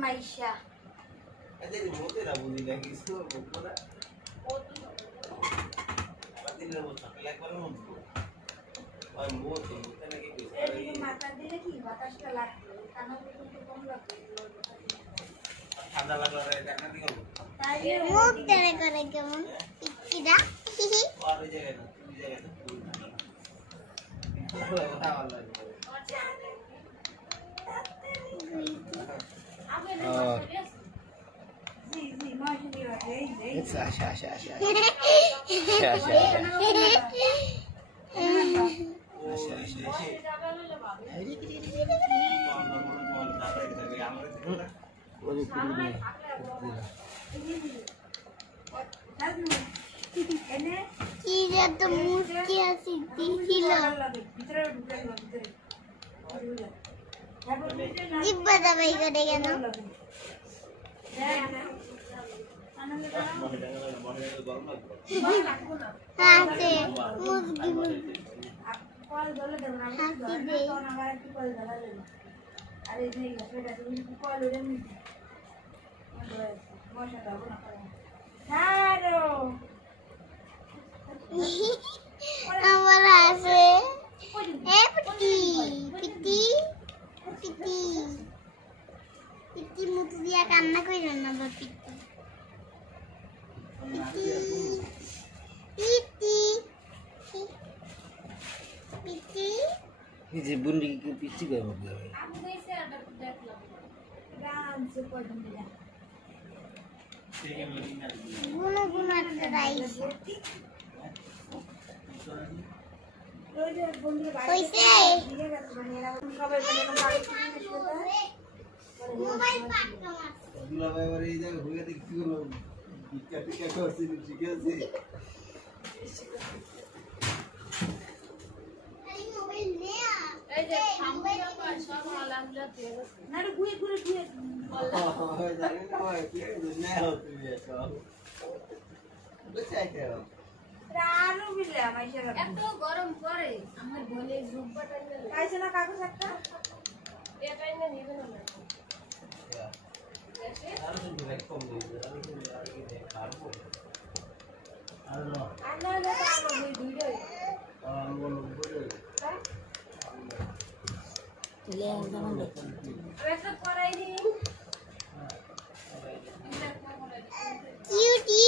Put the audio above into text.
মাইশা আরে মোতে না বুঝি না কিছু বলবো দিনের মতো একবার মতো আর মোতে নাকি এই মাথা দিলে কি বাতাসটা লাগবে কানে কিন্তু কম লাগবে ঠান্ডা লাগলে এটা না দিও তাই মুখ তেরে করে কেমন কিডা আর ওই জায়গায় না ওই জায়গায় না ভালো লাগে কান্না করে না পিটি এই যে বুন্ডি কি পিচ্ছি করে বলবে আমি কইছে আর দেখলাম গান সে পড়ন দিলা গুনো গুনো একটা রাইস ওই যে বন্ধু কইছে দিয়ে গেছে মানে এরা সবাই বলে মোবাইল পাক্কা দুলা ভাই বারে এই জায়গা হয়ে দেখি কি হলো টিকা টিকা করছি ঠিক আছে এই যে সামনে আমার সব আলামলা দিয়ে গেছে না রে ঘুরে ঘুরে ঘুরে হয় জানি না হয় কি না হচ্ছে এটা বুঝাইতে হবে আরো বিলে মাইশা এত গরম করে আমার বলে জুব্বাটা খাইছে না কাগজ একটা এটাই না নিবে না আর তো ব্যাক কম দিই আর কি খাবো আর না আন্না না তো আমি দুইটাই আমি বলবো বলে ले एकदम वैसे पढ़ाई नहीं क्यूटी